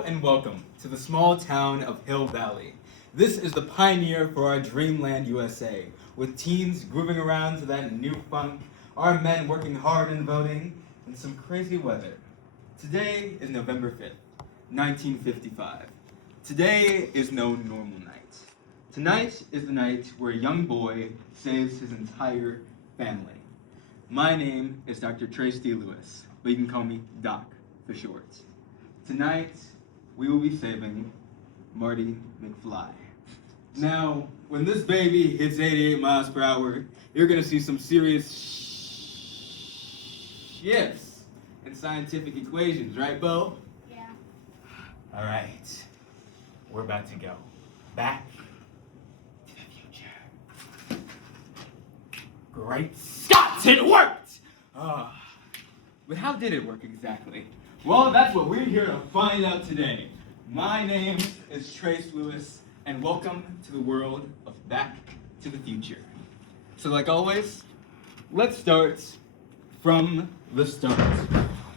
And welcome to the small town of Hill Valley. This is the pioneer for our Dreamland USA, with teens grooving around to that new funk, our men working hard in voting, and some crazy weather. Today is November 5th, 1955. Today is no normal night. Tonight is the night where a young boy saves his entire family. My name is Dr. Trace D. Lewis, but you can call me Doc for short. Tonight, we will be saving Marty McFly. Now, when this baby hits 88 miles per hour, you're gonna see some serious shifts in scientific equations, right, Bo? Yeah. All right, we're about to go back to the future. Great Scott, it worked! But how did it work exactly? Well, that's what we're here to find out today. My name is Trace Lewis, and welcome to the world of Back to the Future. So like always, let's start from the start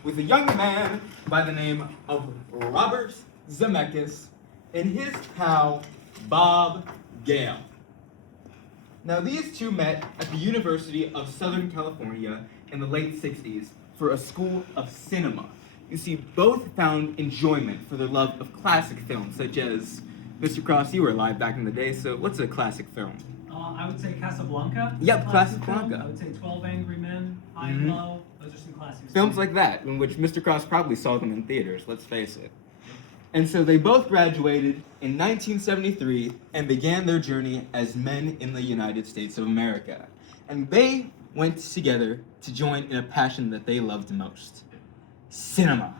with a young man by the name of Robert Zemeckis and his pal, Bob Gale. Now these two met at the University of Southern California in the late 60s for a school of cinema. You see, both found enjoyment for their love of classic films, such as Mr. Cross, you were alive back in the day, so what's a classic film? I would say Casablanca. Yep, Classic Casablanca. film. I would say 12 Angry Men, High and Low. Those are some classics. Films like that, in which Mr. Cross probably saw them in theaters, let's face it. And so they both graduated in 1973 and began their journey as men in the United States of America. And they went together to join in a passion that they loved most: cinema.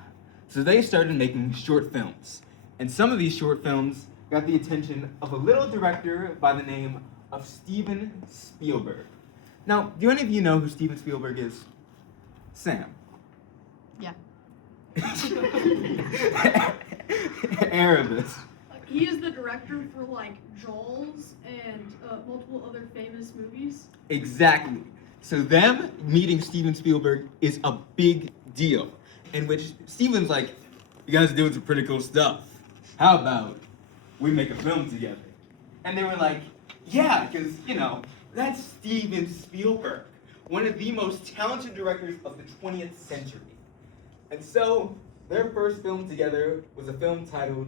So they started making short films. And some of these short films got the attention of a little director by the name of Steven Spielberg. Now, do any of you know who Steven Spielberg is? Sam. Yeah. Erebus. He is the director for Jaws and multiple other famous movies. Exactly. So them meeting Steven Spielberg is a big deal, in which Steven's like, you guys are doing some pretty cool stuff. How about we make a film together? And they were like, yeah, because, that's Steven Spielberg, one of the most talented directors of the 20th century. And so their first film together was a film titled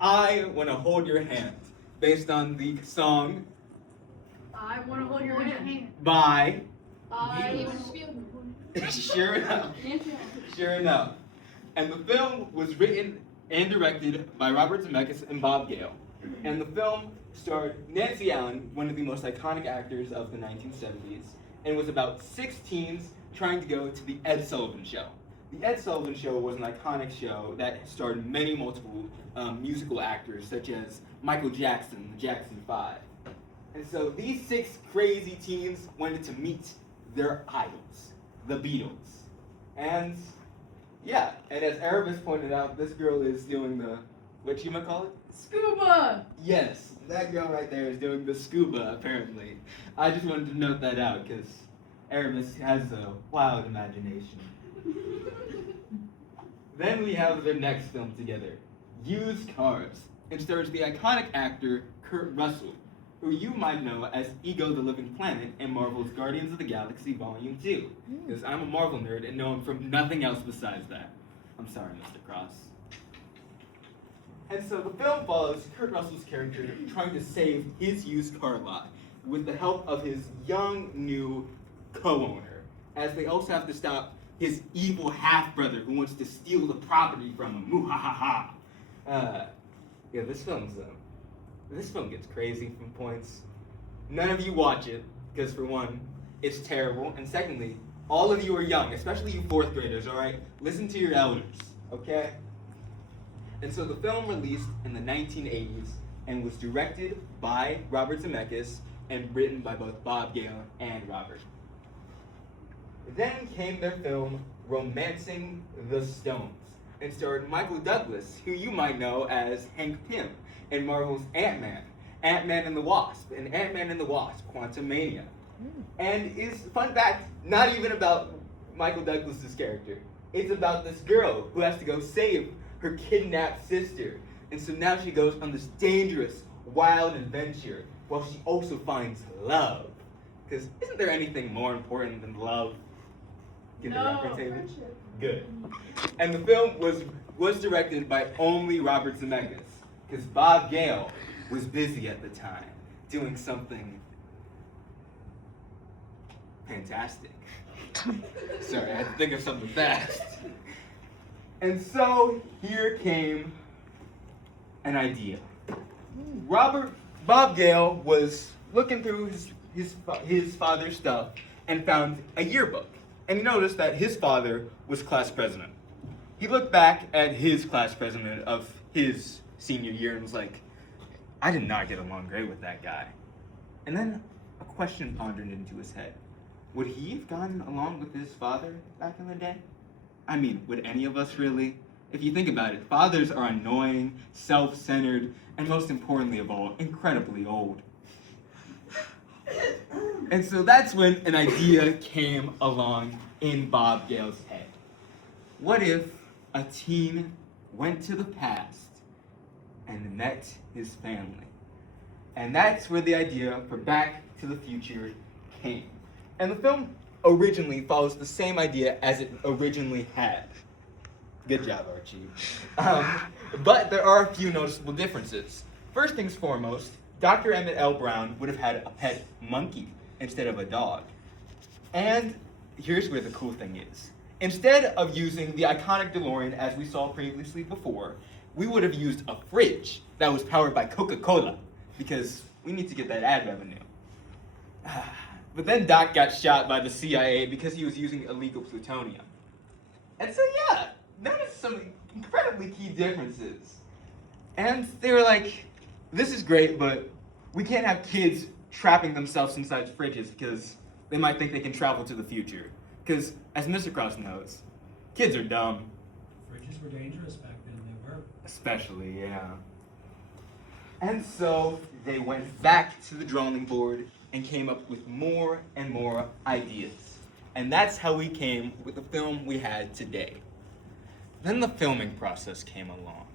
I Want to Hold Your Hand, based on the song I want to hold your hand. by Steven Spielberg. Sure enough. Sure enough. And the film was written and directed by Robert Zemeckis and Bob Gale. And the film starred Nancy Allen, one of the most iconic actors of the 1970s, and was about 6 teens trying to go to the Ed Sullivan Show. The Ed Sullivan Show was an iconic show that starred many multiple musical actors, such as Michael Jackson, the Jackson 5. And so these 6 crazy teens wanted to meet their idols, the Beatles. And yeah, and as Erebus pointed out, this girl is doing the, what you might call it? Scuba! Yes, that girl right there is doing the scuba, apparently. I just wanted to note that out, because Erebus has a wild imagination. Then we have their next film together, Used Cars, and stars the iconic actor Kurt Russell, who you might know as Ego the Living Planet in Marvel's Guardians of the Galaxy Volume 2, because I'm a Marvel nerd and know him from nothing else besides that. I'm sorry, Mr. Cross. And so the film follows Kurt Russell's character trying to save his used car lot with the help of his young, new co-owner, as they also have to stop his evil half-brother who wants to steal the property from him. Muhahaha. Yeah, this film gets crazy from points. None of you watch it, because for one, it's terrible, and secondly, all of you are young, especially you 4th graders, alright? Listen to your elders, okay? And so the film released in the 1980s and was directed by Robert Zemeckis and written by both Bob Gale and Robert. Then came their film Romancing the Stones, and starred Michael Douglas, who you might know as Hank Pym in Marvel's Ant-Man, Ant-Man and the Wasp, and Ant-Man and the Wasp, Quantumania. And is, fun fact, not even about Michael Douglas's character. It's about this girl who has to go save her kidnapped sister. And so now she goes on this dangerous, wild adventure while she also finds love. Because isn't there anything more important than love? Get the reference, Amy? friendship. Good. And the film was directed by only Robert Zemeckis, because Bob Gale was busy at the time doing something fantastic. Sorry, I had to think of something fast. And so here came an idea. Bob Gale was looking through his father's stuff and found a yearbook. And he noticed that his father was class president. He looked back at his class president of his senior year and was like, I did not get along great with that guy. And then a question pondered into his head. Would he have gotten along with his father back in the day? I mean, would any of us really? If you think about it, fathers are annoying, self-centered, and most importantly of all, incredibly old. And so that's when an idea came along in Bob Gale's head. What if a teen went to the past and met his family? And that's where the idea for Back to the Future came. And the film originally follows the same idea as it originally had. Good job, Archie. But there are a few noticeable differences. First things foremost, Dr. Emmett L. Brown would have had a pet monkey instead of a dog. And here's where the cool thing is. Instead of using the iconic DeLorean as we saw previously before, we would have used a fridge that was powered by Coca-Cola because we need to get that ad revenue. But then Doc got shot by the CIA because he was using illegal plutonium. And so yeah, notice some incredibly key differences. And they were like, this is great, but we can't have kids trapping themselves inside fridges because they might think they can travel to the future. Because, as Mr. Cross knows, kids are dumb. Fridges were dangerous back then, they were. Especially, yeah. And so they went back to the drawing board and came up with more and more ideas. And that's how we came with the film we had today. Then the filming process came along.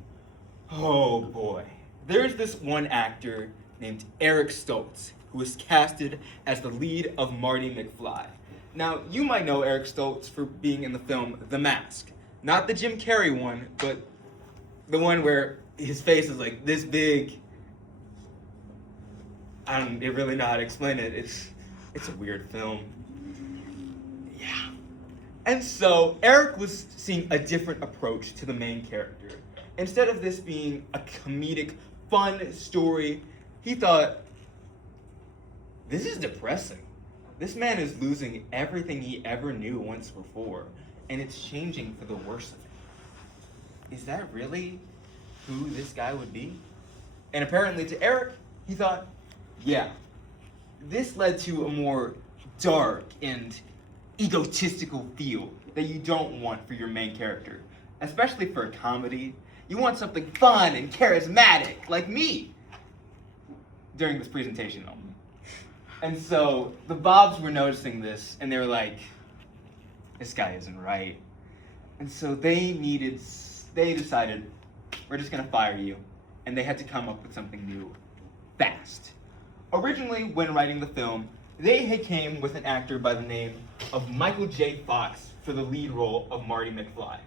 Oh boy. There's this one actor named Eric Stoltz who was casted as the lead of Marty McFly. Now, you might know Eric Stoltz for being in the film The Mask. Not the Jim Carrey one, but the one where his face is like this big. I don't really know how to explain it. It's a weird film. Yeah. And so Eric was seeing a different approach to the main character. Instead of this being a comedic, fun story, he thought, this is depressing. This man is losing everything he ever knew once before, and it's changing for the worse of it. Is that really who this guy would be? And apparently to Eric, he thought, yeah. This led to a more dark and egotistical feel that you don't want for your main character. Especially for a comedy. You want something fun and charismatic, like me. During this presentation only. And so the Bobs were noticing this, and they were like, this guy isn't right. And so they decided, we're just gonna fire you. And they had to come up with something new, fast. Originally, when writing the film, they had came with an actor by the name of Michael J. Fox for the lead role of Marty McFly.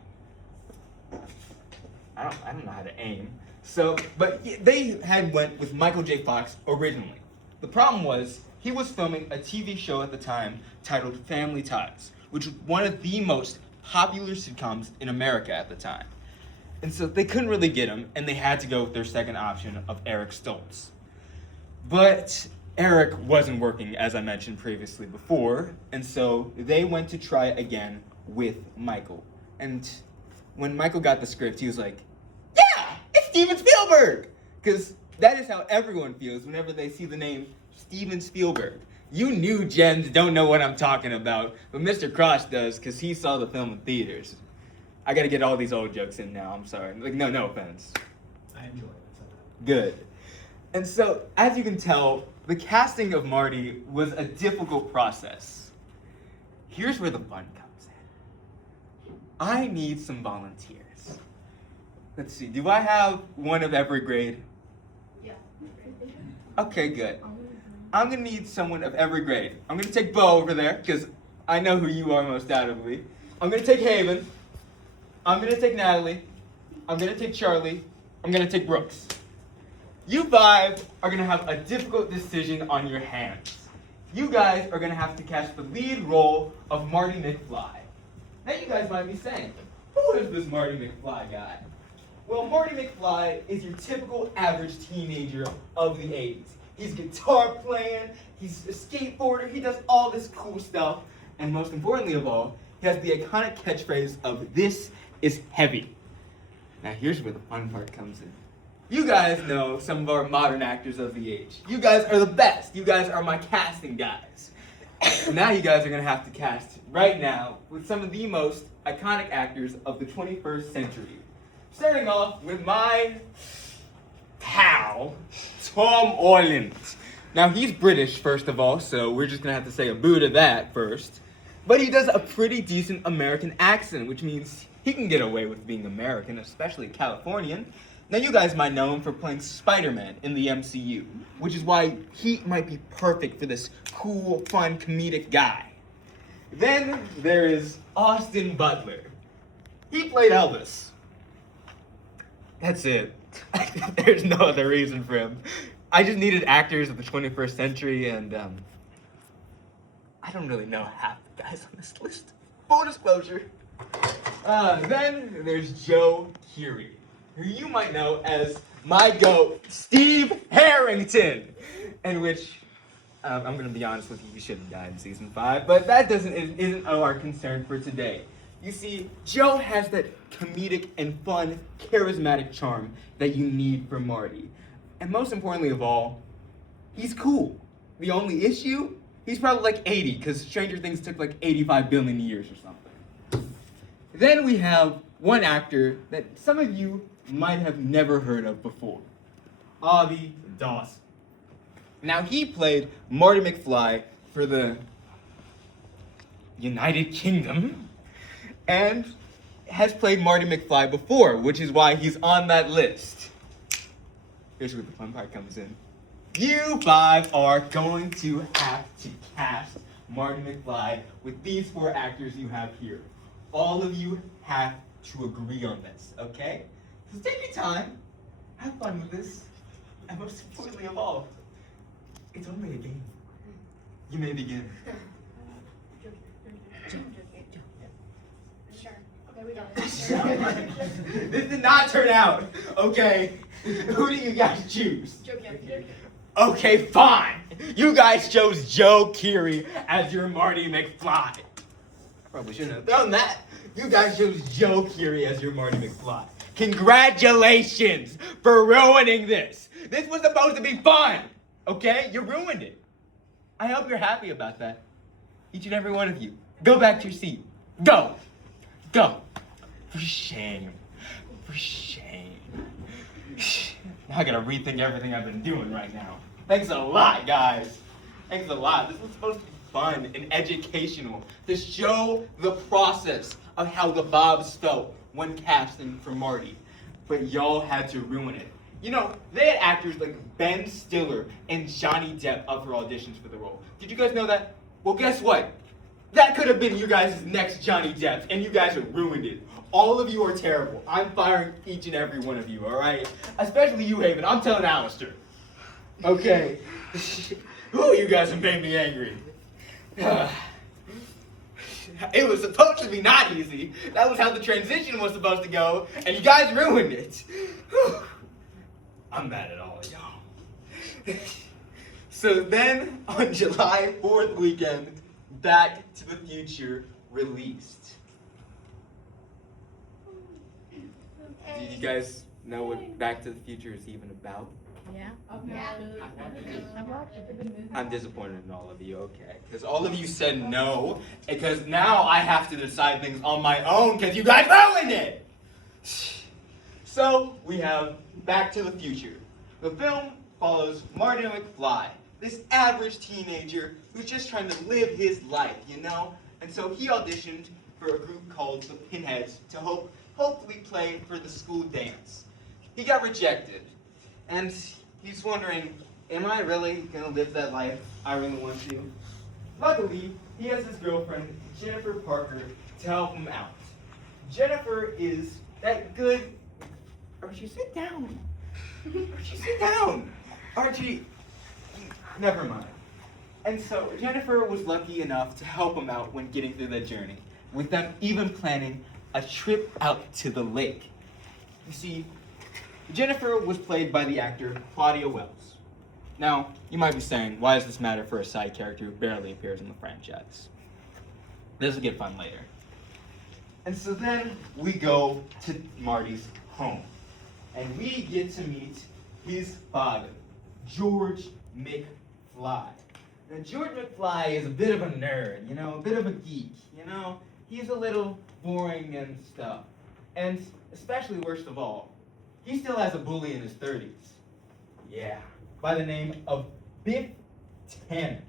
I don't know how to aim. So, but they had went with Michael J. Fox originally. The problem was, he was filming a TV show at the time titled Family Ties, which was one of the most popular sitcoms in America at the time. And so they couldn't really get him, and they had to go with their second option of Eric Stoltz. But Eric wasn't working, as I mentioned previously before, and so they went to try again with Michael. And when Michael got the script, he was like, yeah, it's Steven Spielberg! Because that is how everyone feels whenever they see the name Steven Spielberg. You new gens don't know what I'm talking about, but Mr. Cross does because he saw the film in theaters. I gotta get all these old jokes in now, I'm sorry. Like, no offense. I enjoy it. Good. And so, as you can tell, the casting of Marty was a difficult process. Here's where the fun comes in. I need some volunteers. Let's see. Do I have one of every grade? Yeah. Okay, good. I'm gonna need someone of every grade. I'm gonna take Bo over there, because I know who you are most undoubtedly. I'm gonna take Haven. I'm gonna take Natalie. I'm gonna take Charlie. I'm gonna take Brooks. You five are gonna have a difficult decision on your hands. You guys are gonna have to cast the lead role of Marty McFly. Now you guys might be saying, who is this Marty McFly guy? Well, Marty McFly is your typical average teenager of the 80s. He's guitar playing, he's a skateboarder, he does all this cool stuff, and most importantly of all, he has the iconic catchphrase of "This is heavy." Now here's where the fun part comes in. You guys know some of our modern actors of the age. You guys are the best. You guys are my casting guys. And now you guys are gonna have to cast right now with some of the most iconic actors of the 21st century. Starting off with my pal, Tom Holland. Now he's British, first of all, so we're just gonna have to say a boo to that first. But he does a pretty decent American accent, which means he can get away with being American, especially Californian. Now you guys might know him for playing Spider-Man in the MCU, which is why he might be perfect for this cool, fun, comedic guy. Then there is Austin Butler. He played Elvis. That's it. There's no other reason for him. I just needed actors of the 21st century, and I don't really know half the guys on this list. Full disclosure. Then there's Joe Keery, who you might know as my goat, Steve Harrington, in which I'm gonna be honest with you, should have died in season 5, but that isn't our concern for today. You see, Joe has that comedic and fun, charismatic charm that you need from Marty. And most importantly of all, he's cool. The only issue, he's probably like 80, because Stranger Things took like 85 billion years or something. Then we have one actor that some of you might have never heard of before. Avi Dawson. Now he played Marty McFly for the United Kingdom, and has played Marty McFly before, which is why he's on that list. Here's where the fun part comes in. You five are going to have to cast Marty McFly with these 4 actors you have here. All of you have to agree on this, okay? So take your time, have fun with this, and most importantly of all, it's only a game. You may begin. Sure. Okay, we got it. This did not turn out, okay? Who do you guys choose? Joke, yeah. Okay, fine. You guys chose Joe Keery as your Marty McFly. Probably shouldn't have done that. You guys chose Joe Keery as your Marty McFly. Congratulations for ruining this. This was supposed to be fun, okay? You ruined it. I hope you're happy about that. Each and every one of you. Go back to your seat. Go. Go. For shame. For shame. Now I gotta rethink everything I've been doing right now. Thanks a lot, guys. Thanks a lot. This was supposed to be fun and educational, to show the process of how the Bobs felt when casting for Marty. But y'all had to ruin it. You know, they had actors like Ben Stiller and Johnny Depp up for auditions for the role. Did you guys know that? Well, guess what? That could have been you guys' next Johnny Depp, and you guys have ruined it. All of you are terrible. I'm firing each and every one of you, all right? Especially you, Haven. I'm telling Alistair. Okay. Ooh, you guys have made me angry. It was supposed to be not easy. That was how the transition was supposed to go, and you guys ruined it. I'm mad at all of y'all. So then, on July 4th weekend, Back to the Future released. Do you guys know what Back to the Future is even about? Yeah. I'm disappointed in all of you, okay? Because all of you said no, because now I have to decide things on my own because you guys ruined it! So, we have Back to the Future. The film follows Marty McFly, this average teenager who's just trying to live his life, you know? And so he auditioned for a group called the Pinheads to hope hopefully play for the school dance. He got rejected, and he's wondering, am I really gonna live that life I really want to? Luckily, he has his girlfriend, Jennifer Parker, to help him out. Jennifer is that good. Archie, sit down. Archie, sit down. Archie, never mind. And so Jennifer was lucky enough to help him out when getting through that journey, with them even planning a trip out to the lake. You see, Jennifer was played by the actor Claudia Wells. Now, you might be saying, why does this matter for a side character who barely appears in the franchise? This will get fun later. And so then we go to Marty's home, and we get to meet his father, George McFly. Now, George McFly is a bit of a nerd, a bit of a geek, He's a little boring and stuff. And especially worst of all, he still has a bully in his 30s. Yeah, by the name of Biff Tannen.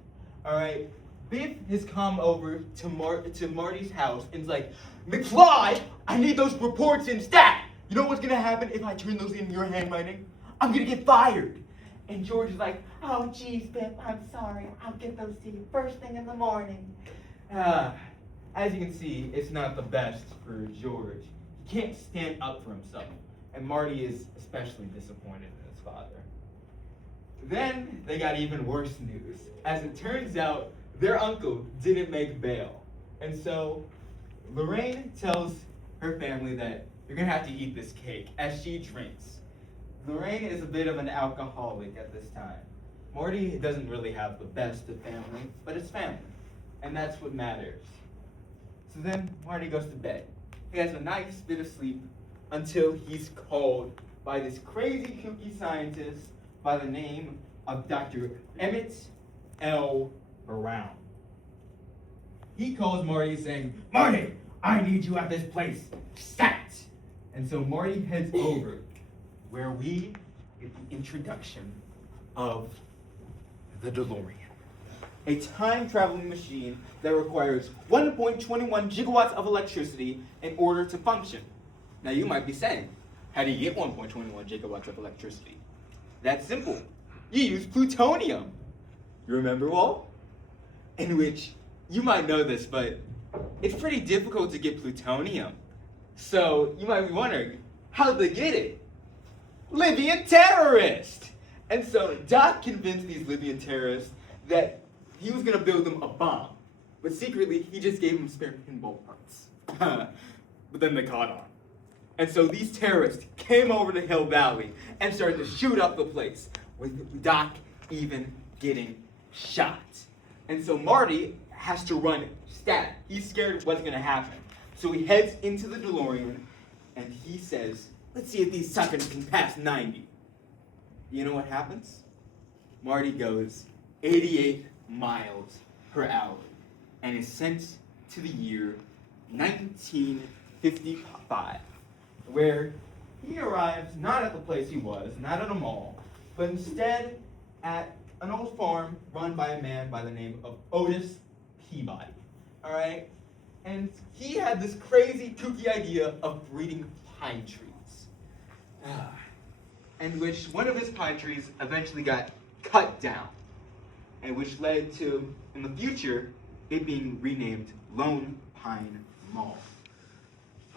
Alright, Biff has come over to Marty's house and is like, McFly, I need those reports in stat. You know what's gonna happen if I turn those in your handwriting? I'm gonna get fired. And George is like, oh geez, Biff, I'm sorry. I'll get those to you first thing in the morning. As you can see, it's not the best for George. He can't stand up for himself. And Marty is especially disappointed in his father. Then they got even worse news. As it turns out, their uncle didn't make bail. And so Lorraine tells her family that you're gonna have to eat this cake as she drinks. Lorraine is a bit of an alcoholic at this time. Marty doesn't really have the best of family, but it's family. And that's what matters. So then Marty goes to bed. He has a nice bit of sleep until he's called by this crazy kooky scientist by the name of Dr. Emmett L. Brown. He calls Marty saying, Marty, I need you at this place, stat! And so Marty heads over, where we get the introduction of the DeLorean. A time-traveling machine that requires 1.21 gigawatts of electricity in order to function. Now you might be saying, how do you get 1.21 gigawatts of electricity? That's simple. You use plutonium. You remember, Walt? In which, you might know this, but it's pretty difficult to get plutonium. So you might be wondering, how'd they get it? Libyan terrorists! And so Doc convinced these Libyan terrorists that he was gonna build them a bomb. But secretly, he just gave them spare pinball parts. But then they caught on. And so these terrorists came over to Hill Valley and started to shoot up the place, with Doc even getting shot. And so Marty has to run stat. He's scared of what's gonna happen. So he heads into the DeLorean and he says, let's see if these suckers can pass 90. You know what happens? Marty goes 88 miles per hour and is sent to the year 1955, where he arrives not at the place he was, not at a mall, but instead at an old farm run by a man by the name of Otis Peabody. All right? And he had this crazy, kooky idea of breeding pine trees. And which one of his pine trees eventually got cut down, and which led to, in the future, it being renamed Lone Pine Mall.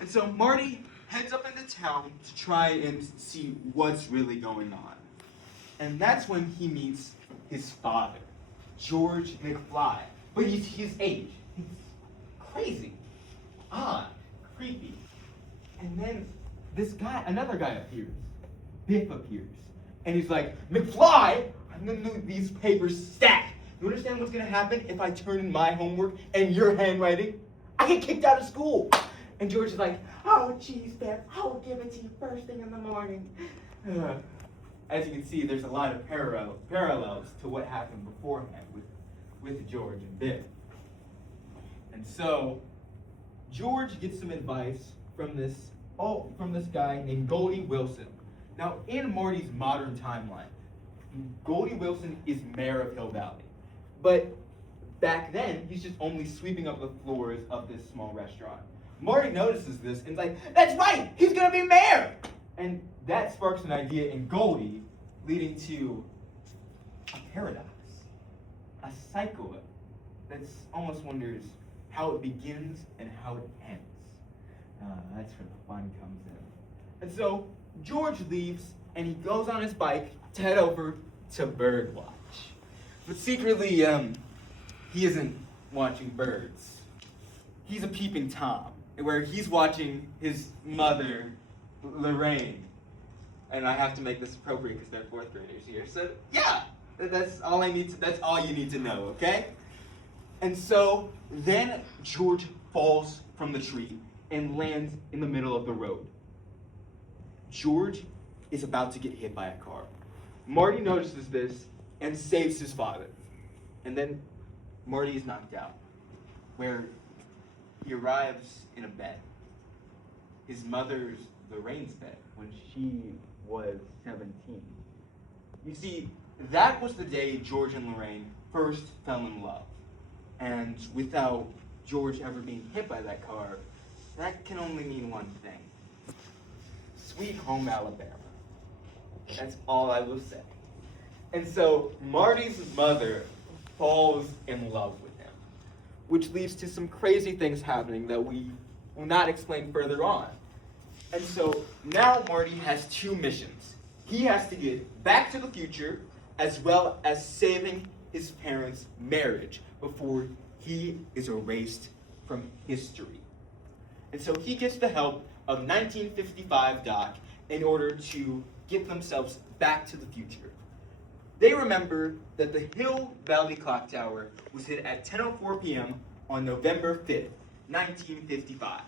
And so Marty heads up into town to try and see what's really going on. And that's when he meets his father, George McFly. But he's his age. He's crazy, odd, creepy. And then another guy appears. Biff appears. And he's like, McFly, I'm gonna do these papers stat. You understand what's gonna happen if I turn in my homework and your handwriting? I get kicked out of school. And George is like, oh, geez, Biff, I will give it to you first thing in the morning. As you can see, there's a lot of parallels to what happened beforehand with George and Biff. And so, George gets some advice from this guy named Goldie Wilson. Now, in Marty's modern timeline, Goldie Wilson is mayor of Hill Valley. But back then, he's just only sweeping up the floors of this small restaurant. Marty notices this and is like, that's right, he's gonna be mayor! And that sparks an idea in Goldie, leading to a paradox, a cycle that's almost wonders how it begins and how it ends. That's where the fun comes in. And so George leaves and he goes on his bike to head over to Birdwatch. But secretly, he isn't watching birds. He's a peeping Tom, where he's watching his mother, Lorraine. And I have to make this appropriate because they're fourth graders here. So yeah, that's all you need to know, okay? And so then George falls from the tree and lands in the middle of the road. George is about to get hit by a car. Marty notices this and saves his father. And then Marty is knocked out, where he arrives in a bed. His mother's, Lorraine's bed, when she was 17. You see, that was the day George and Lorraine first fell in love. And without George ever being hit by that car, that can only mean one thing. Sweet home Alabama. That's all I will say. And so Marty's mother falls in love with him, which leads to some crazy things happening that we will not explain further on. And so now Marty has two missions. He has to get back to the future as well as saving his parents' marriage before he is erased from history. And so he gets the help of 1955 Doc in order to get themselves back to the future. They remember that the Hill Valley Clock Tower was hit at 10:04 p.m. on November 5th, 1955.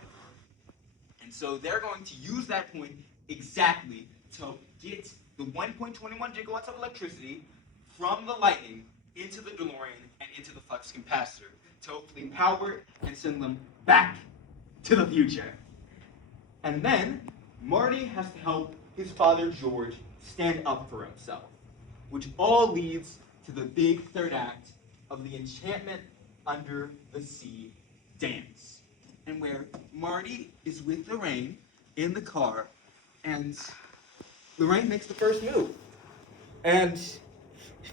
And so they're going to use that point exactly to get the 1.21 gigawatts of electricity from the lightning into the DeLorean and into the flux capacitor to hopefully power it and send them back to the future. And then Marty has to help his father George stand up for himself, which all leads to the big third act of the Enchantment Under the Sea dance, and where Marty is with Lorraine in the car, and Lorraine makes the first move. And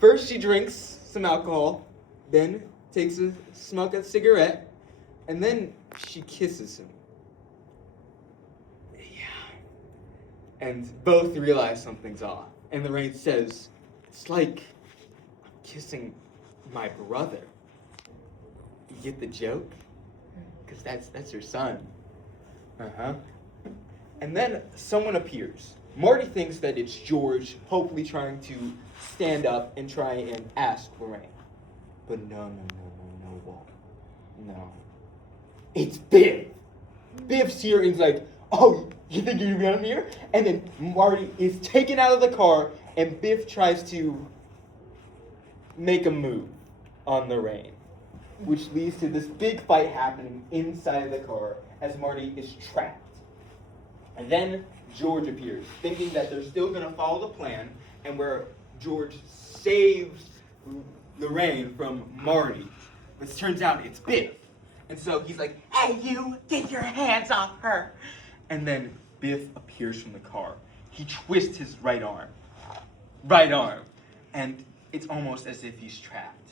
first she drinks some alcohol, then takes a smoke a cigarette, and then she kisses him. Yeah. And both realize something's off. And Lorraine says, it's like I'm kissing my brother. You get the joke? Because that's your son. Uh-huh. And then someone appears. Marty thinks that it's George, hopefully trying to stand up and try and ask Lorraine. But no, Walt. No. It's Biff. Biff's here and he's like, oh, you think you're gonna be here? And then Marty is taken out of the car and Biff tries to make a move on Lorraine, which leads to this big fight happening inside of the car as Marty is trapped. And then George appears, thinking that they're still gonna follow the plan, and where George saves Lorraine from Marty. But it turns out it's Biff. And so he's like, hey, you, get your hands off her. And then Biff appears from the car. He twists his right arm. And it's almost as if he's trapped.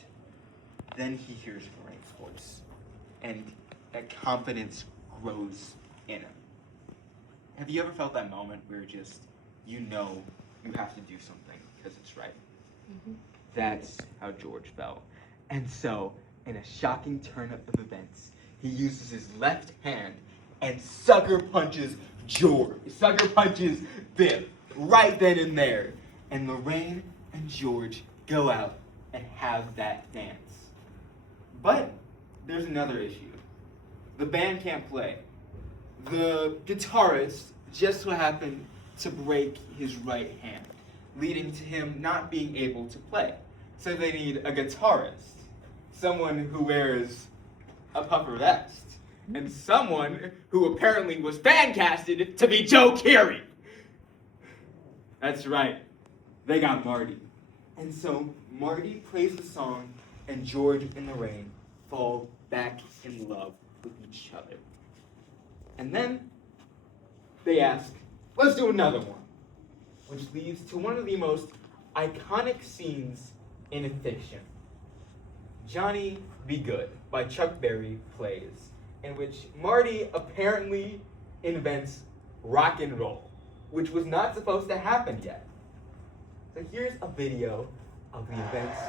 Then he hears Lorraine's voice. And that confidence grows in him. Have you ever felt that moment where just, you know you have to do something because it's right? Mm-hmm. That's how George felt. And so, in a shocking turn of events, he uses his left hand and sucker punches Biff right then and there. And Lorraine and George go out and have that dance. But there's another issue. The band can't play. The guitarist just so happened to break his right hand, leading to him not being able to play. So they need a guitarist, someone who wears a puffer vest, and someone who apparently was fan-casted to be Joe Carey. That's right, they got Marty. And so Marty plays the song, and George and Lorraine fall back in love with each other. And then they ask, let's do another one. Which leads to one of the most iconic scenes in fiction. Johnny Be Good by Chuck Berry plays, in which Marty apparently invents rock and roll, which was not supposed to happen yet. So here's a video of the events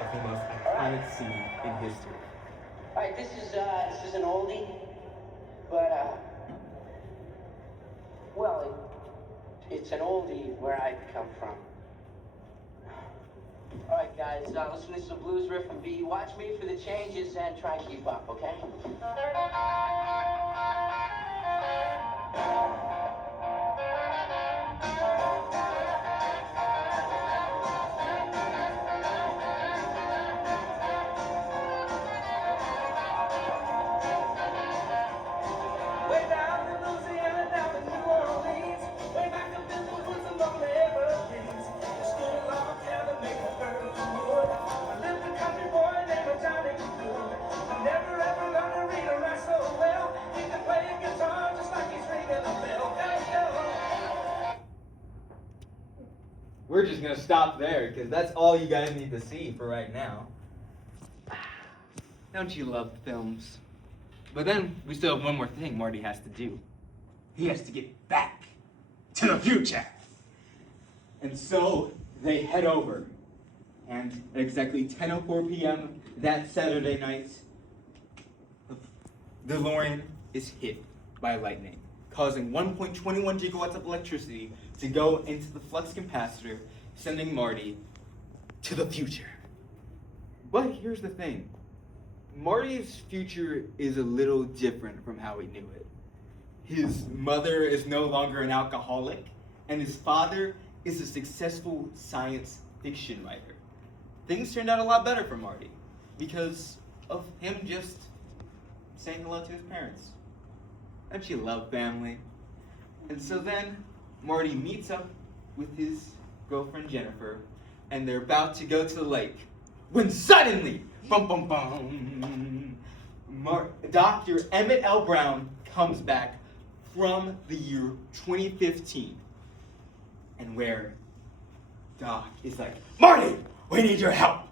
of the most iconic scene in history. All right, this is an oldie, but well, it's an oldie where I come from. All right, guys, listen to some blues riff and B. Watch me for the changes and try and keep up, okay? Way down in Louisiana, down in New Orleans, way back up in the woods along the Everglades. The school log cabin made of birds and wood. I lived a country boy named Johnny Good. Never ever learned to read or write so well. He could play a guitar just like he's ringing a bell. We're just gonna stop there because that's all you guys need to see for right now. Don't you love films? But then we still have one more thing Marty has to do. He has to get back to the future. And so they head over. And at exactly 10:04 p.m. that Saturday night, the DeLorean is hit by lightning, causing 1.21 gigawatts of electricity to go into the flux capacitor, sending Marty to the future. But here's the thing. Marty's future is a little different from how he knew it. His mother is no longer an alcoholic, and his father is a successful science fiction writer. Things turned out a lot better for Marty because of him just saying hello to his parents. Don't you love family? And so then Marty meets up with his girlfriend Jennifer, and they're about to go to the lake when suddenly, bum bum bum, Dr. Emmett L. Brown comes back from the year 2015, and where Doc is like, Marty, we need your help.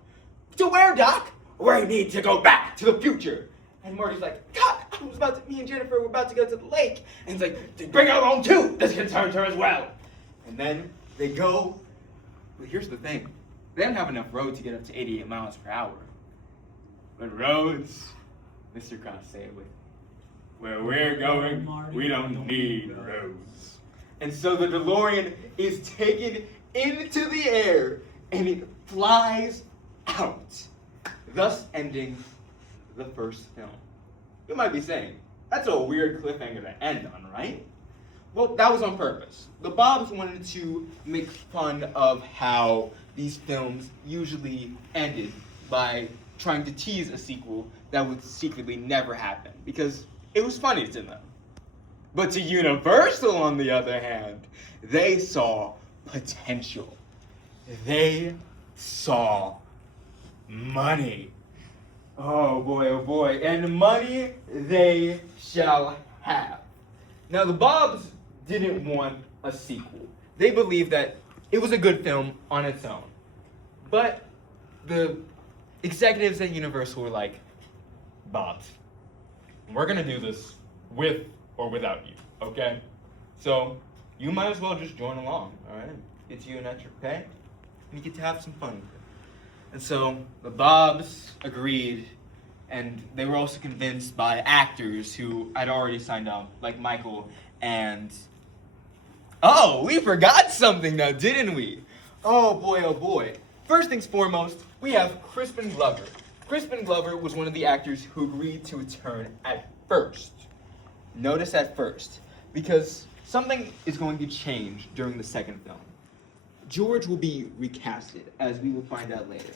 To where, Doc? We need to go back to the future. And Marty's like, Doc, me and Jennifer were about to go to the lake. And he's like, bring her along too. This concerns her as well. And then they go, but here's the thing. They don't have enough road to get up to 88 miles per hour. But roads, Mr. Cross, say it with me. Where we're going, we don't need roads. And so the DeLorean is taken into the air and it flies out, thus ending the first film. You might be saying, that's a weird cliffhanger to end on, right? Well, that was on purpose. The Bobs wanted to make fun of how these films usually ended by trying to tease a sequel that would secretly never happen, because it was funny to them. But to Universal, on the other hand, they saw potential. They saw money. Oh boy, and money they shall have. Now the Bobs didn't want a sequel. They believed that it was a good film on its own. But the executives at Universal were like, Bobs, we're gonna do this with or without you, okay? So you might as well just join along, all right? It's you an extra pay, and you get to have some fun with it. And so the Bobs agreed, and they were also convinced by actors who had already signed up, like Michael and... Oh, we forgot something now, didn't we? Oh boy. First things foremost, we have Crispin Glover. Crispin Glover was one of the actors who agreed to return at first. Notice at first, because something is going to change during the second film. George will be recasted, as we will find out later.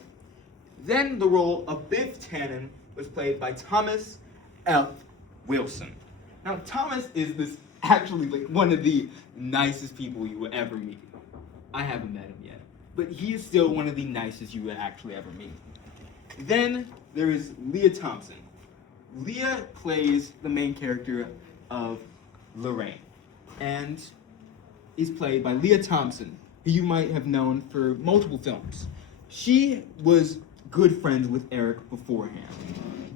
Then the role of Biff Tannen was played by Thomas F. Wilson. Now, Thomas is actually like one of the nicest people you will ever meet. I haven't met him yet, but he is still one of the nicest you will actually ever meet. Then there is Leah Thompson. Leah plays the main character of Lorraine, and is played by Leah Thompson, who you might have known for multiple films. She was good friends with Eric beforehand,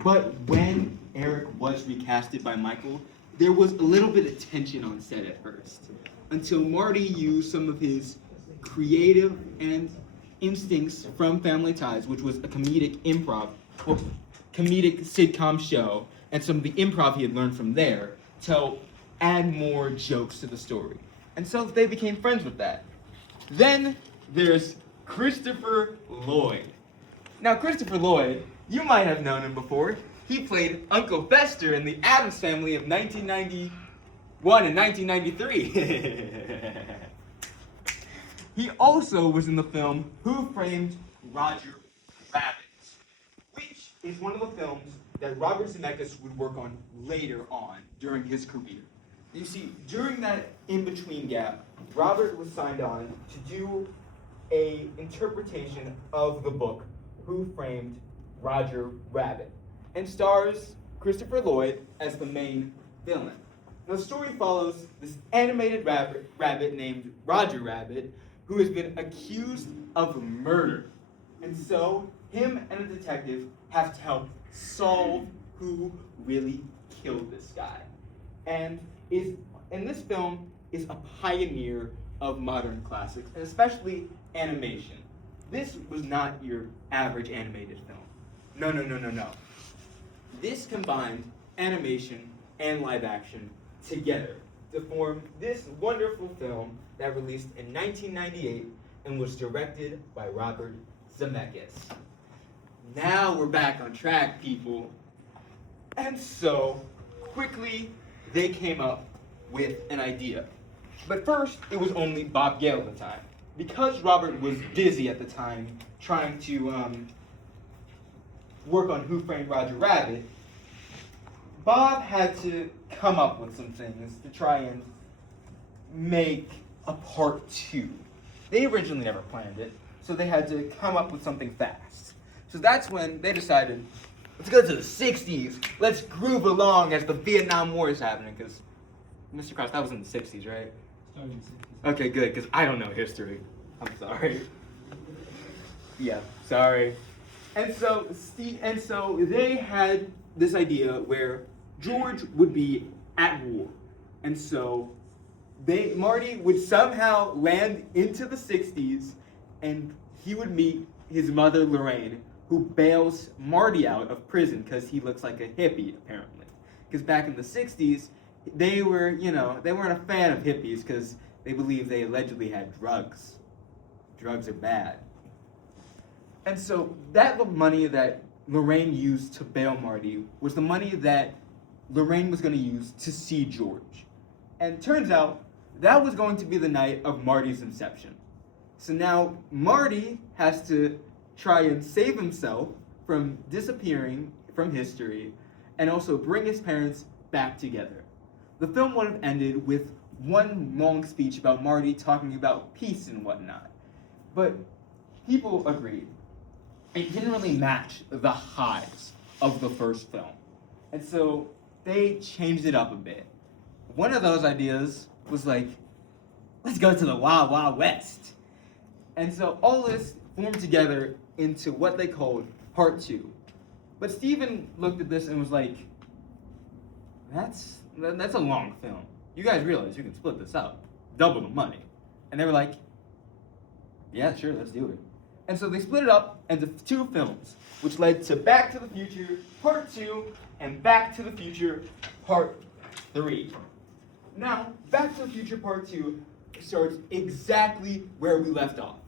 but when Eric was recasted by Michael, there was a little bit of tension on set at first, until Marty used some of his creative and instincts from Family Ties, which was a comedic sitcom show, and some of the improv he had learned from there to add more jokes to the story. And so they became friends with that. Then there's Christopher Lloyd. Now, Christopher Lloyd, you might have known him before. He played Uncle Fester in The Addams Family of 1991 and 1993. He also was in the film Who Framed Roger Rabbit, which is one of the films that Robert Zemeckis would work on later on during his career. You see, during that in-between gap, Robert was signed on to do an interpretation of the book Who Framed Roger Rabbit, and stars Christopher Lloyd as the main villain. Now, the story follows this animated rabbit named Roger Rabbit, who has been accused of murder. And so, him and a detective have to help solve who really killed this guy. And this film is a pioneer of modern classics, and especially animation. This was not your average animated film. No. This combined animation and live action together to form this wonderful film that released in 1998 and was directed by Robert Zemeckis. Now we're back on track, people. And so, quickly, they came up with an idea. But first, it was only Bob Gale at the time. Because Robert was busy at the time trying to work on Who Framed Roger Rabbit, Bob had to come up with some things to try and make a part 2. They originally never planned it, so they had to come up with something fast. So that's when they decided, let's go to the 60s. Let's groove along as the Vietnam War is happening, because, Mr. Cross, that was in the 60s, right? Starting in 60s. Okay, good, because I don't know history. I'm sorry. Yeah, sorry. And so they had this idea where George would be at war. And so Marty would somehow land into the 60s, and he would meet his mother, Lorraine, who bails Marty out of prison because he looks like a hippie, apparently. Because back in the 60s, they weren't a fan of hippies because they believed they allegedly had drugs. Drugs are bad. And so that money that Lorraine used to bail Marty was the money that Lorraine was going to use to see George. And turns out that was going to be the night of Marty's inception. So now Marty has to try and save himself from disappearing from history and also bring his parents back together. The film would have ended with one long speech about Marty talking about peace and whatnot. But people agreed. It didn't really match the highs of the first film. And so they changed it up a bit. One of those ideas was like, let's go to the Wild Wild West. And so all this formed together into what they called Part 2. But Steven looked at this and was like, that's a long film. You guys realize you can split this up, double the money. And they were like, yeah, sure, let's do it. And so they split it up into 2 films, which led to Back to the Future Part 2 and Back to the Future Part 3. Now, Back to the Future Part 2 starts exactly where we left off,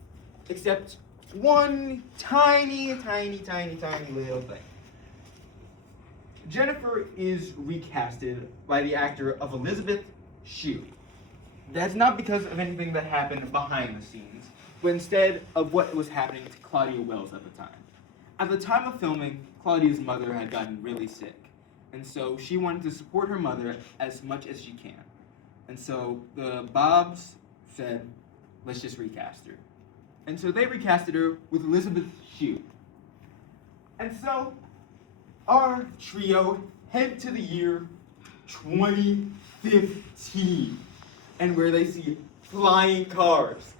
except one tiny little thing. Jennifer is recasted by the actor of Elizabeth Shue. That's not because of anything that happened behind the scenes, but instead of what was happening to Claudia Wells at the time. At the time of filming, Claudia's mother had gotten really sick, and so she wanted to support her mother as much as she can. And so the Bobs said, let's just recast her. And so they recasted her with Elizabeth Shue. And so our trio head to the year 2015, and where they see flying cars,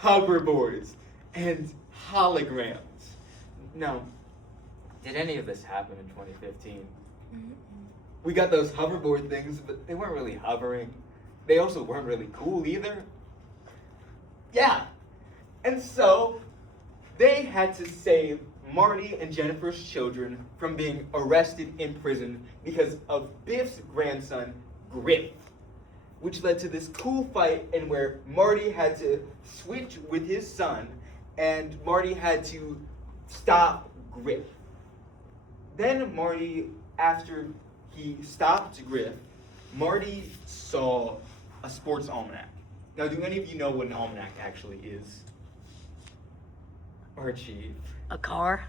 hoverboards, and holograms. Now, did any of this happen in 2015? We got those hoverboard things, but they weren't really hovering. They also weren't really cool either. Yeah. And so, they had to save Marty and Jennifer's children from being arrested in prison because of Biff's grandson, Griff, which led to this cool fight in where Marty had to switch with his son, and Marty had to stop Griff. Then Marty, after he stopped Griff, Marty saw a sports almanac. Now, do any of you know what an almanac actually is? Archie. A car?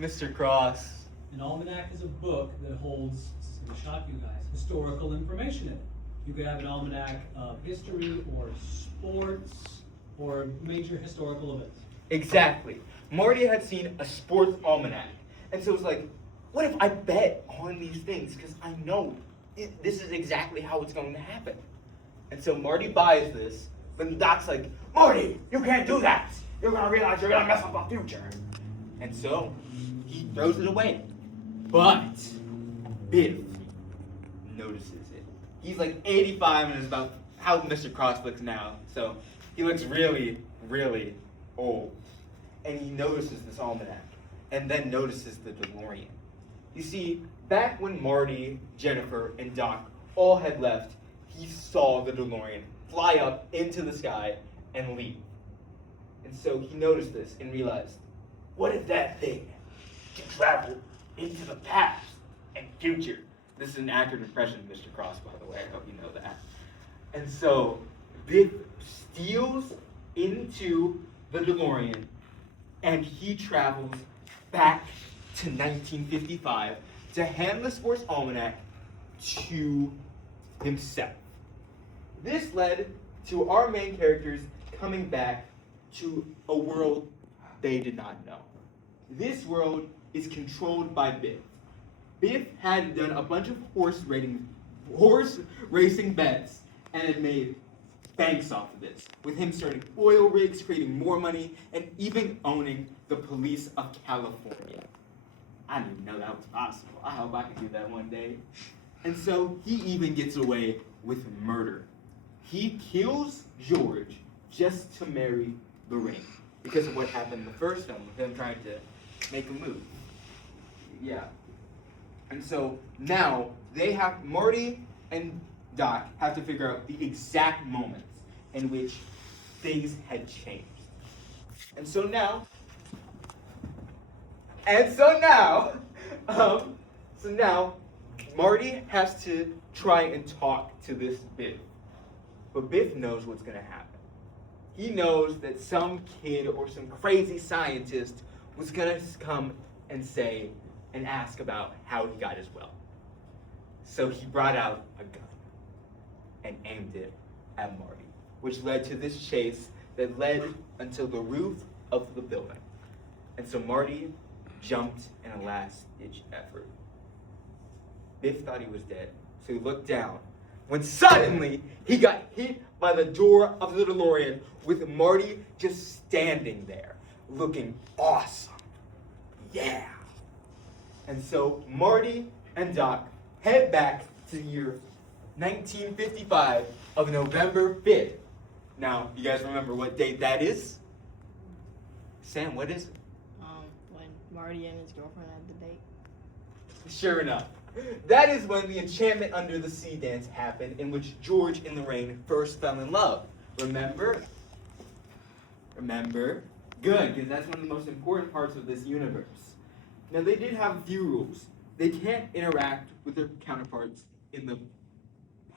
Mr. Cross. An almanac is a book that holds, this is going to shock you guys, historical information in it. You could have an almanac of history or sports or major historical events. Exactly. Marty had seen a sports almanac. And so it was like, what if I bet on these things? Because I know this is exactly how it's going to happen. And so Marty buys this, but Doc's like, Marty, you can't do that. You're going to realize you're going to mess up our future. And so he throws it away. But Biff notices it. He's like 85 and is about how Mr. Cross looks now. So he looks really, really old. And he notices this almanac and then notices the DeLorean. You see, back when Marty, Jennifer, and Doc all had left, he saw the DeLorean fly up into the sky and leave. And so he noticed this and realized, what if that thing can travel into the past and future? This is an accurate impression of Mr. Cross, by the way. I hope you know that. And so Biff steals into the DeLorean and he travels back to 1955 to hand the sports almanac to himself. This led to our main characters coming back to a world they did not know. This world is controlled by Biff. Biff had done a bunch of horse racing bets and had made banks off of this, with him starting oil rigs, creating more money, and even owning the police of California. I didn't even know that was possible. I hope I could do that one day. And so he even gets away with murder. He kills George just to marry Lorraine because of what happened in the first film with him trying to make a move. Yeah. And so now they have, Marty and Doc have to figure out the exact moments in which things had changed. And so now, Marty has to try and talk to this Biff. But Biff knows what's going to happen. He knows that some kid or some crazy scientist was going to come and say and ask about how he got his wealth. So he brought out a gun and aimed it at Marty, which led to this chase that led until the roof of the building. And so Marty jumped in a last-ditch effort. Biff thought he was dead, so he looked down, when suddenly he got hit by the door of the DeLorean with Marty just standing there, looking awesome. Yeah. And so Marty and Doc head back to the year 1955 of November 5th. Now, you guys remember what date that is? Sam, what is it? When Marty and his girlfriend had the date. Sure enough. That is when the Enchantment Under the Sea dance happened, in which George and Lorraine first fell in love. Remember? Remember? Good, because that's one of the most important parts of this universe. Now, they did have a few rules. They can't interact with their counterparts in the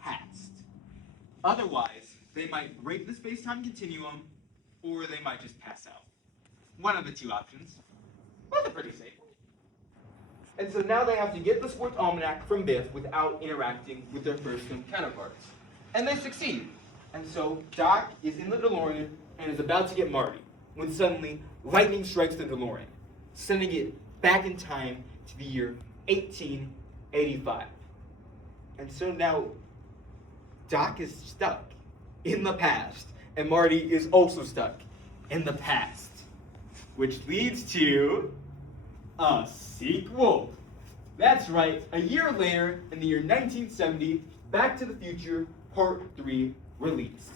past. Otherwise, they might break the space-time continuum, or they might just pass out. One of the two options. Both are pretty safe. And so now they have to get the sports almanac from Biff without interacting with their first film counterparts. And they succeed. And so Doc is in the DeLorean and is about to get Marty, when suddenly lightning strikes the DeLorean, sending it back in time to the year 1885. And so now Doc is stuck in the past, and Marty is also stuck in the past, which leads to a sequel. That's right, a year later, in the year 1970, Back to the Future Part 3 released.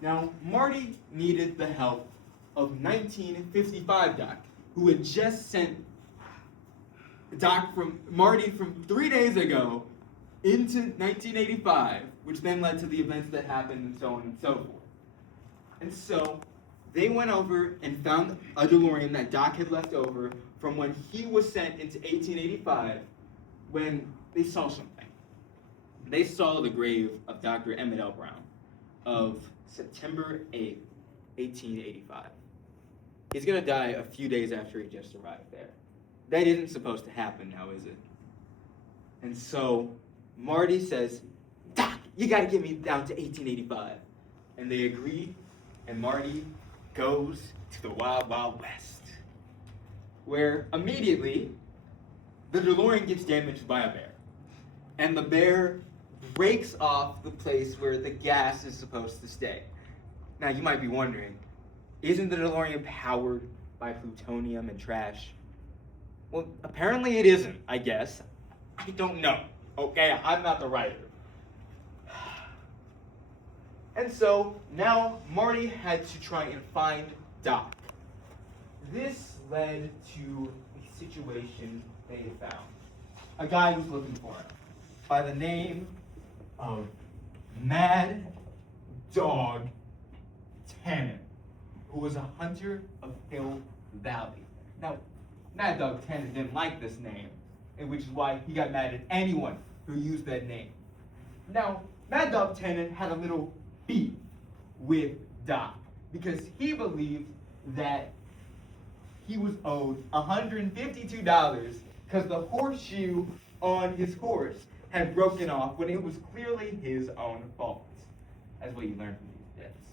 Now, Marty needed the help of 1955 Doc, who had just sent Marty from 3 days ago into 1985, which then led to the events that happened and so on and so forth. And so they went over and found a DeLorean that Doc had left over from when he was sent into 1885 when they saw something. They saw the grave of Dr. Emmett L. Brown of September 8th, 1885. He's gonna die a few days after he just arrived there. That isn't supposed to happen now, is it? And so Marty says, Doc, you gotta get me down to 1885. And they agree, and Marty goes to the Wild Wild West, where immediately the DeLorean gets damaged by a bear. And the bear breaks off the place where the gas is supposed to stay. Now you might be wondering, isn't the DeLorean powered by plutonium and trash? Well, apparently it isn't, I guess. I don't know, okay? I'm not the writer. And so now Marty had to try and find Doc. This led to a situation they found. A guy was looking for him by the name of Mad Dog Tannen, who was a hunter of Hill Valley. Now, Mad Dog Tannen didn't like this name, and which is why he got mad at anyone who used that name. Now, Mad Dog Tannen had a little beef with Doc because he believed that he was owed $152 because the horseshoe on his horse had broken off when it was clearly his own fault. That's what you learn from these debts.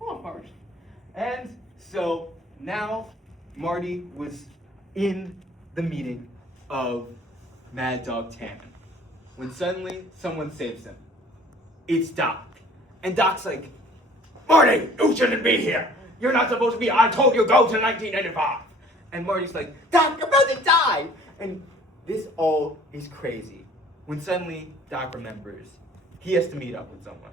Oh, harsh. And so now Marty was in the meeting of Mad Dog Tannen when suddenly someone saves him. It's Doc. And Doc's like, Marty, you shouldn't be here. You're not supposed to be. I told you go to 1985. And Marty's like, Doc, you're about to die. And this all is crazy. When suddenly Doc remembers he has to meet up with someone.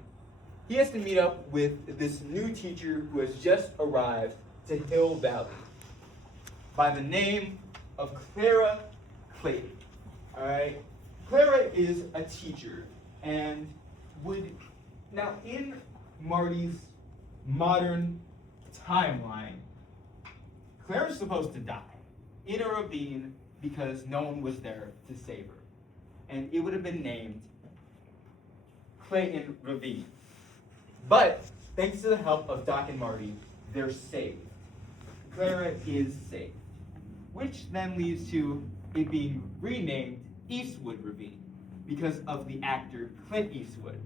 He has to meet up with this new teacher who has just arrived to Hill Valley by the name of Clara Clayton. All right? Clara is a teacher and now in Marty's modern timeline, Clara's supposed to die in a ravine because no one was there to save her. And it would have been named Clayton Ravine. But thanks to the help of Doc and Marty, they're saved. Clara is saved. Which then leads to it being renamed Eastwood Ravine because of the actor Clint Eastwood.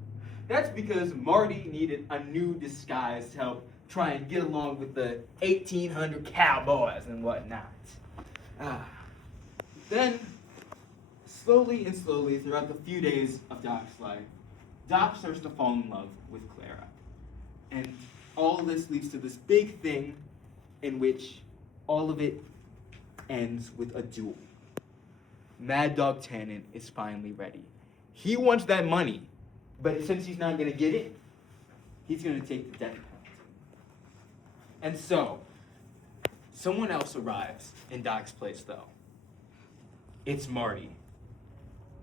That's because Marty needed a new disguise to help try and get along with the 1800 cowboys and whatnot. Then, slowly and slowly, throughout the few days of Doc's life, Doc starts to fall in love with Clara. And all of this leads to this big thing in which all of it ends with a duel. Mad Dog Tannen is finally ready. He wants that money, but since he's not going to get it, he's going to take the death penalty. And so, someone else arrives in Doc's place, though. It's Marty.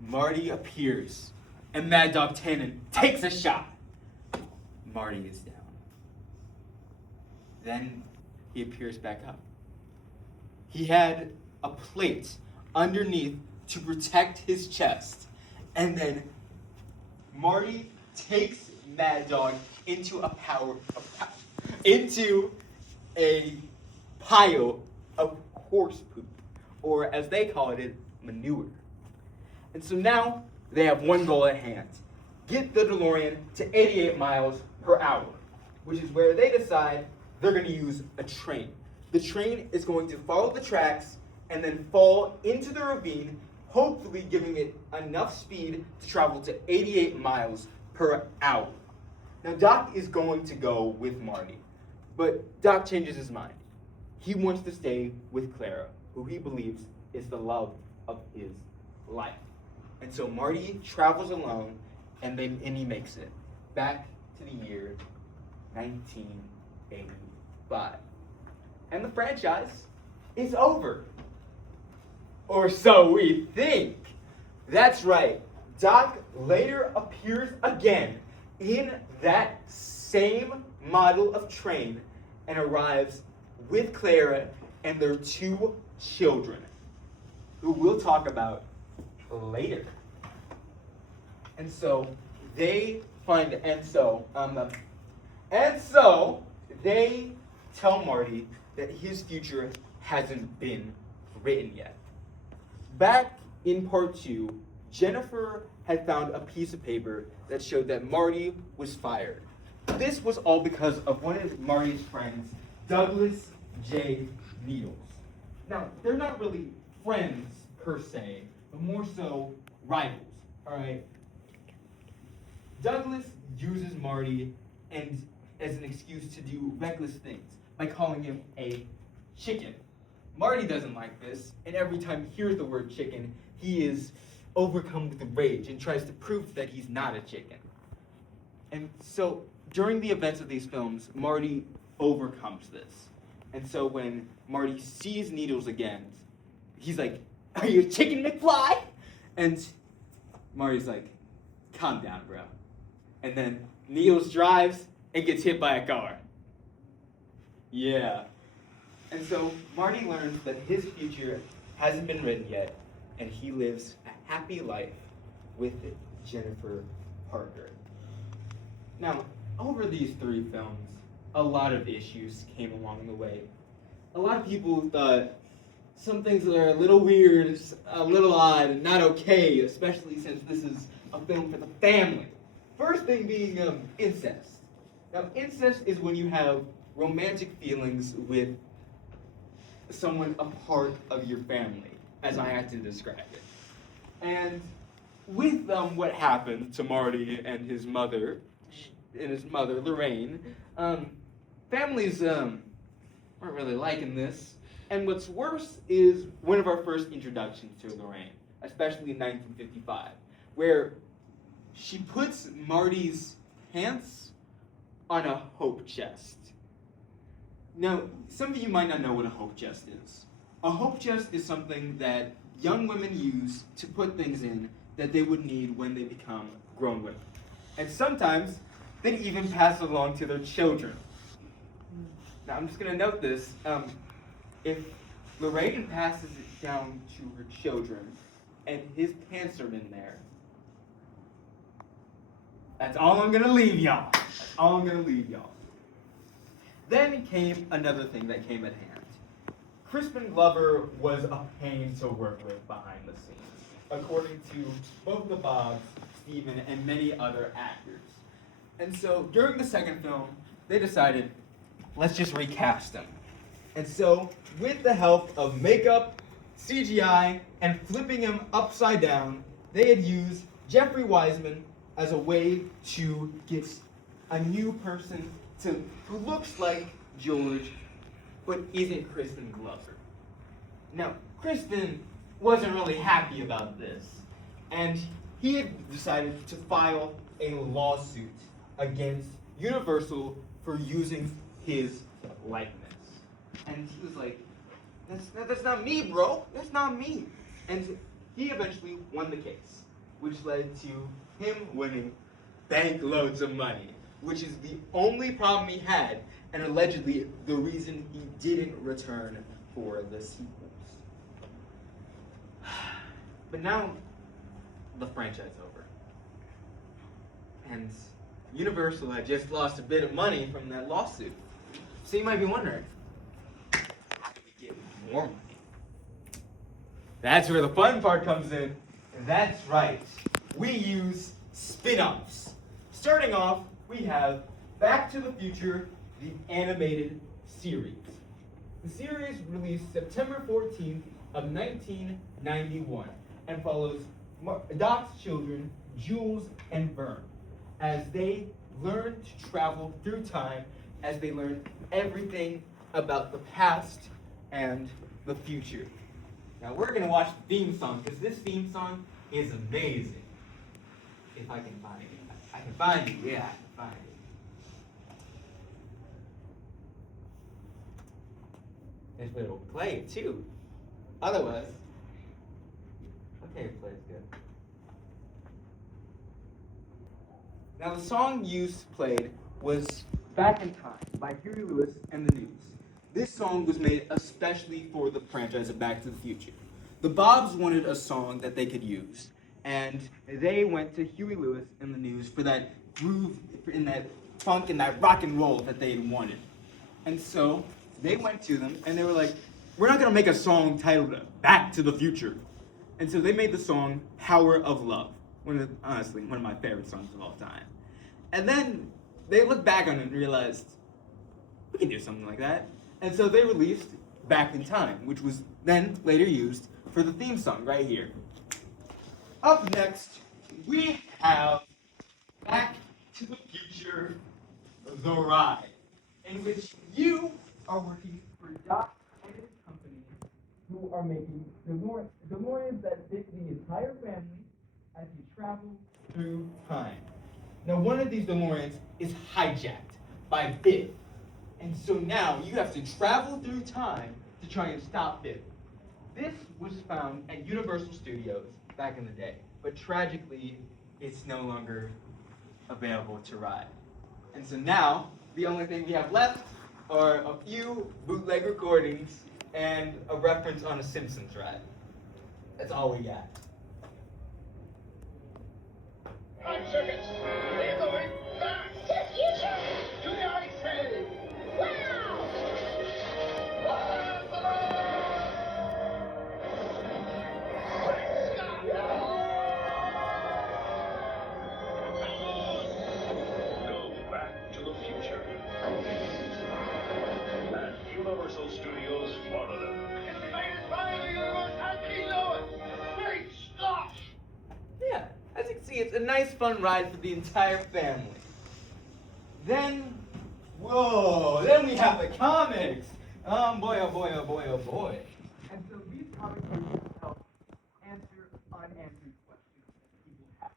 Marty appears, and Mad Dog Tannen takes a shot. Marty is down. Then he appears back up. He had a plate underneath to protect his chest, and then Marty takes Mad Dog into a pile of horse poop, or as they called it, manure. And so now they have one goal at hand: get the DeLorean to 88 miles per hour, which is where they decide they're going to use a train. The train is going to follow the tracks and then fall into the ravine hopefully giving it enough speed to travel to 88 miles per hour. Now, Doc is going to go with Marty, but Doc changes his mind. He wants to stay with Clara, who he believes is the love of his life. And so Marty travels alone, and he makes it back to the year 1985. And the franchise is over. Or so we think. That's right. Doc later appears again in that same model of train and arrives with Clara and their 2 children, who we'll talk about later. And so they find they tell Marty that his future hasn't been written yet. Back in part 2, Jennifer had found a piece of paper that showed that Marty was fired. This was all because of one of Marty's friends, Douglas J. Needles. Now, they're not really friends per se, but more so rivals, all right? Douglas uses Marty and as an excuse to do reckless things by calling him a chicken. Marty doesn't like this, and every time he hears the word chicken, he is overcome with rage and tries to prove that he's not a chicken. And so during the events of these films, Marty overcomes this. And so when Marty sees Needles again, he's like, "Are you a chicken, McFly?" And Marty's like, "Calm down, bro." And then Needles drives and gets hit by a car. Yeah. And so Marty learns that his future hasn't been written yet, and he lives a happy life with Jennifer Parker. Now, over these 3 films, a lot of issues came along the way. A lot of people thought some things are a little weird, a little odd, and not okay, especially since this is a film for the family. First thing being incest. Now, incest is when you have romantic feelings with someone a part of your family, as I had to describe it. And with what happened to Marty and his mother, Lorraine, families weren't really liking this. And what's worse is one of our first introductions to Lorraine, especially in 1955, where she puts Marty's pants on a hope chest. Now, some of you might not know what a hope chest is. A hope chest is something that young women use to put things in that they would need when they become grown women. And sometimes they even pass along to their children. Now, I'm just going to note this. If Lorraine passes it down to her children and his pants are in there, that's all I'm going to leave y'all. That's all I'm going to leave y'all. Then came another thing that came at hand. Crispin Glover was a pain to work with behind the scenes, according to both the Bobs, Stephen, and many other actors. And so during the second film, they decided, let's just recast him. And so, with the help of makeup, CGI, and flipping him upside down, they had used Jeffrey Wiseman as a way to get a new person who looks like George, but isn't Crispin Glover. Now, Crispin wasn't really happy about this, and he had decided to file a lawsuit against Universal for using his likeness. And he was like, that's not me, bro. That's not me. And he eventually won the case, which led to him winning bank loads of money, which is the only problem he had, and allegedly the reason he didn't return for the sequels. But now, the franchise is over. And Universal had just lost a bit of money from that lawsuit. So you might be wondering, how do we get more money? That's where the fun part comes in. That's right. We use spin-offs. Starting off, we have Back to the Future, the animated series. The series released September 14th of 1991 and follows Doc's children, Jules and Vern, as they learn to travel through time, as they learn everything about the past and the future. Now we're gonna watch the theme song, because this theme song is amazing. If I can find it. I can find it, yeah, I can find it. This will play it too. Otherwise, okay, it plays good. Now the song you played was Back in Time by Huey Lewis and the News. This song was made especially for the franchise of Back to the Future. The Bobs wanted a song that they could use, and they went to Huey Lewis and the News for that groove, in that funk and that rock and roll that they wanted. And so they went to them and they were like, we're not gonna make a song titled Back to the Future. And so they made the song Power of Love, honestly, one of my favorite songs of all time. And then they looked back on it and realized, we can do something like that. And so they released Back in Time, which was then later used for the theme song right here. Up next, we have Back to the Future, The Ride, in which you are working for Doc and his company, who are making DeLoreans that fit the entire family as you travel through time. Now, one of these DeLoreans is hijacked by Biff. And so now you have to travel through time to try and stop Biff. This was found at Universal Studios back in the day, but tragically, it's no longer available to ride. And so now, the only thing we have left are a few bootleg recordings and a reference on a Simpsons ride. That's all we got. Time circuits, we're going back to the future, to the ice age. Wow! Go back to the future. At Universal Studios, Florida. It's the greatest ride in the universe as we know it. Great Scott! Yeah, as you can see, it's a nice fun ride for the entire family. Then, whoa, then we have the comics. Boy, oh boy, oh boy, oh boy. And so these comics are used to help answer unanswered questions that people have.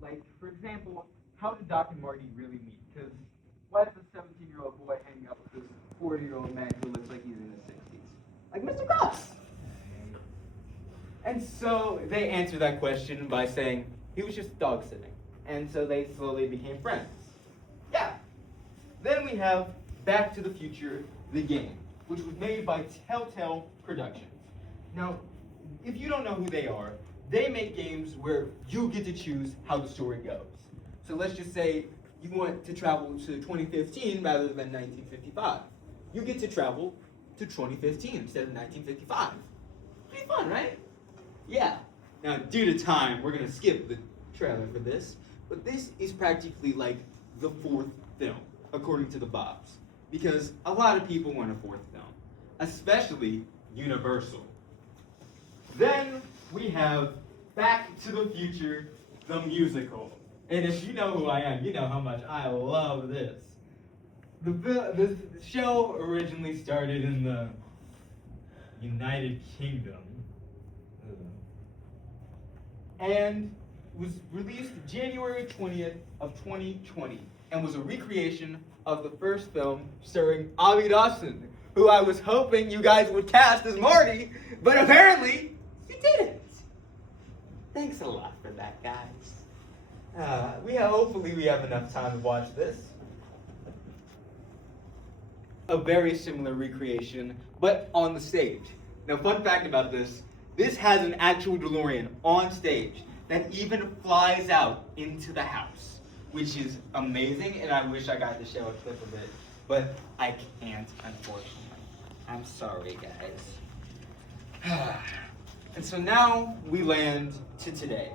Like, for example, how did Doc and Marty really meet? Because why is a 17-year-old boy hanging out with this 40-year-old man who looks like he's in his 60s? Like Mr. Krabs. And so they answer that question by saying he was just dog sitting. And so they slowly became friends. Yeah. Then we have Back to the Future, the game, which was made by Telltale Productions. Now, if you don't know who they are, they make games where you get to choose how the story goes. So let's just say you want to travel to 2015 rather than 1955. You get to travel to 2015 instead of 1955. Pretty fun, right? Yeah. Now, due to time, we're going to skip the trailer for this, but this is practically like the fourth film, according to the Bobs, because a lot of people want a fourth film, especially Universal. Then we have Back to the Future, the musical. And if you know who I am, you know how much I love this. The show originally started in the United Kingdom and was released January 20th of 2020 and was a recreation of the first film starring Avi Dawson, who I was hoping you guys would cast as Marty, but apparently you didn't. Thanks a lot for that, guys. Hopefully we have enough time to watch this. A very similar recreation, but on the stage. Now, fun fact about this, this has an actual DeLorean on stage that even flies out into the house, which is amazing, and I wish I got to show a clip of it, but I can't, unfortunately. I'm sorry, guys. And so now we land to today.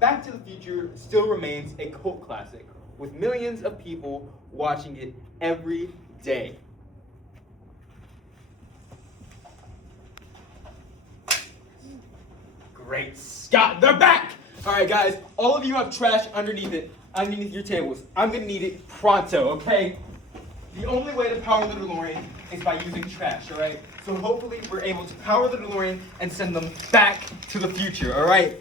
Back to the Future still remains a cult classic, with millions of people watching it every day. Great Scott, they're back! All right, guys, all of you have trash underneath your tables. I'm gonna need it pronto, okay? The only way to power the DeLorean is by using trash, all right? So hopefully we're able to power the DeLorean and send them back to the future, all right?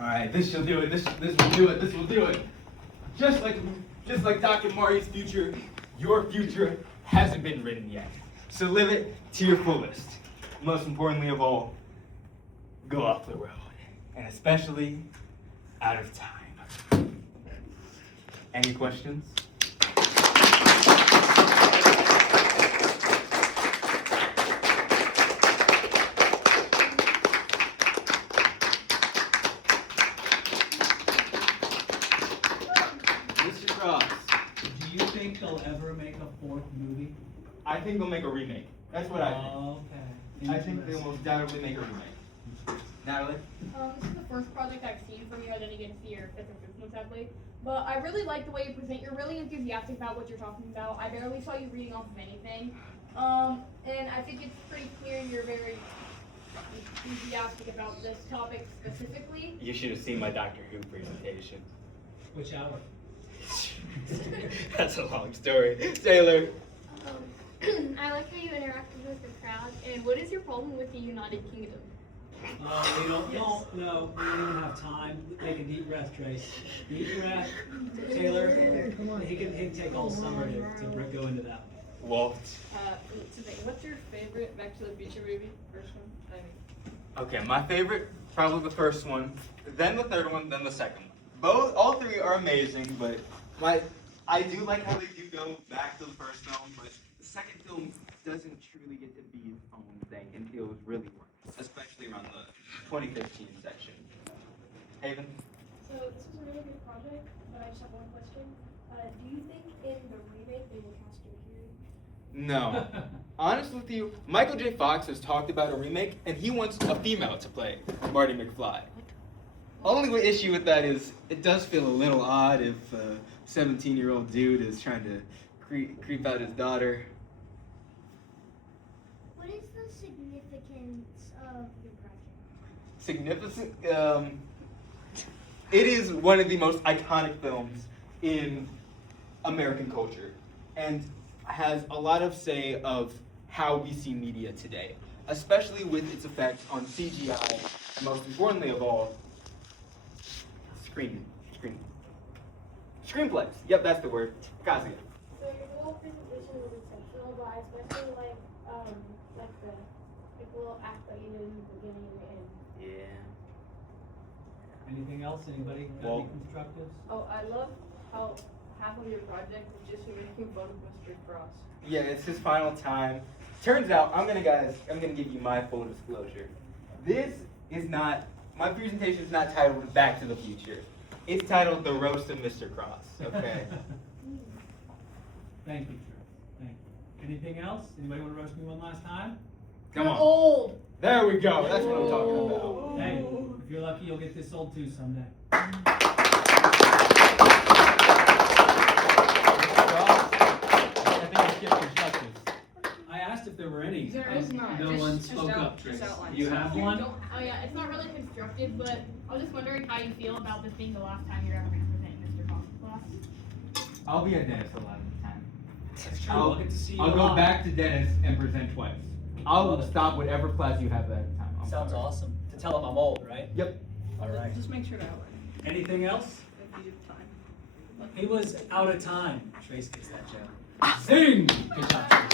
All right, this shall do it. This will do it. This will do it. Just like Dr. Marty's future, your future hasn't been written yet. So live it to your fullest. Most importantly of all, go off the road, and especially out of time. Any questions? Mr. Cross, Do you think they'll ever make a 4th movie? I think they'll make a remake. That's what I think. Okay. I think they'll most doubtedly make a remake. Natalie? This is the first project I've seen from you. I didn't get to see your 5th or 6th one, sadly. But I really like the way you present. You're really enthusiastic about what you're talking about. I barely saw you reading off of anything. And I think it's pretty clear you're very enthusiastic about this topic specifically. You should have seen my Doctor Who presentation. Which hour? That's a long story. Taylor? I like how you interacted with the crowd. And what is your problem with the United Kingdom? We don't even have time. Take a deep breath, Trace. Deep breath. Taylor, he can take all summer to go into that. Walt. What's your favorite Back to the Future movie? First one? Okay, my favorite, probably the first one, then the third one, then the second one. All three are amazing, but I do like how they do go back to the first film, but the second film doesn't truly get to be its own thing and feels really works, especially around the 2015 section. Haven? So this was a really good project, but I just have one question. Do you think in the remake they will cast Jim Carrey? No. Honest with you, Michael J. Fox has talked about a remake, and he wants a female to play Marty McFly. Only issue with that is it does feel a little odd if a 17-year-old dude is trying to creep out his daughter. What is the significance of your project? Significant? It is one of the most iconic films in American culture, and has a lot of say of how we see media today, especially with its effects on CGI, and most importantly of all, screenplays. Yep, that's the word. Kazuya. So your whole presentation was exceptional, but I especially like the little act that you did in the beginning and the end. Yeah. Anything else? Anybody got Well- any constructives? Oh, I love how half of your project is just you making fun of Mr. Cross. Yeah, it's his final time. Turns out, I'm gonna give you my full disclosure. This is not, my presentation is not titled Back to the Future. It's titled The Roast of Mr. Cross, okay? Thank you, sir. Thank you. Anything else? Anybody want to roast me one last time? Come on. Old. There we go, that's what I'm talking about. Hey, if you're lucky, you'll get this sold too someday. I think we skipped constructions. I asked if there were any. There is none. No Just- one just spoke out- up, just Trace. outline. You have one? Oh yeah, it's not really constructive, but I was just wondering how you feel about this being the last time you're ever going to present Mr. Fox's class. I'll be a dentist a lot of the time. That's true. I'll get to see you I'll a go lot. back to dentist and present twice. I'll stop whatever class you have that time. I'm Sounds sorry. awesome. To tell them I'm old, right? Yep. All right. Just make sure to outline Anything else? if you have time. He was out of time. Trace gets that joke. Zing! Good job, Trace.